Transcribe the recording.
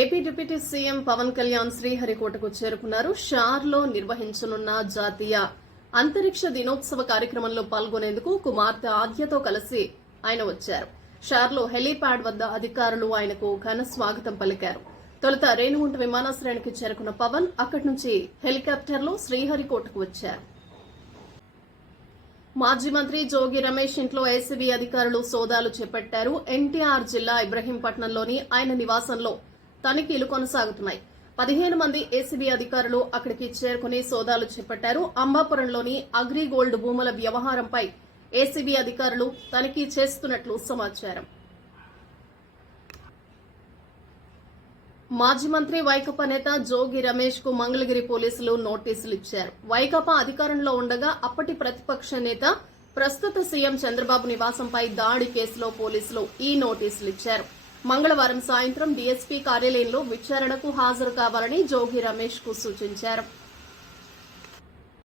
AP deputy CM Pawan Kalyan శ్రీహరికోటకు చేరుకున్నారు. షార్లో నిర్వహించనున్న జాతీయ అంతరిక్ష దినోత్సవ కార్యక్రమంలో పాల్గొనేందుకు కుమార్తె ఆద్యతో కలిసి ఆయన వచ్చారు. షార్లో హెలీప్యాడ్ వద్ద అధికారులు ఆయనకు ఘన స్వాగతం పలికారు. తొలుత రేణిగుంట విమానాశ్రయానికి చేరుకున్న పవన్ అక్కడి నుంచి హెలికాప్టర్లో శ్రీహరికోటకు వచ్చారు. మాజీ మంత్రి జోగి రమేష్ ఇంట్లో ఏసీబీ అధికారులు సోదాలు చేపట్టారు. ఎన్టీఆర్ జిల్లా ఇబ్రహీంపట్నంలోని ఆయన నివాసంలో తనిఖీలు కొనసాగుతున్నాయి. 15 మంది ఏసీబీ అధికారులు అక్కడికి చేరుకుని సోదాలు చేపట్టారు. అంబాపురంలోని అగ్రిగోల్డ్ భూముల వ్యవహారంపై ఏసీబీ అధికారులు తనిఖీ చేస్తున్నట్లు సమాచారం. మాజీ మంత్రి వైకాపా నేత జోగి రమేష్ కు మంగళగిరి పోలీసులు నోటీసులు ఇచ్చారు. వైకాపా అధికారంలో ఉండగా అప్పటి ప్రతిపక్ష నేత ప్రస్తుత సీఎం చంద్రబాబు నివాసంపై దాడి కేసులో పోలీసులు ఈ నోటీసులు ఇచ్చారు. మంగళవారం సాయంత్రం డీఎస్పీ కార్యాలయంలో విచారణకు హాజరు కావాలని జోగి రమేష్ కు సూచించారు.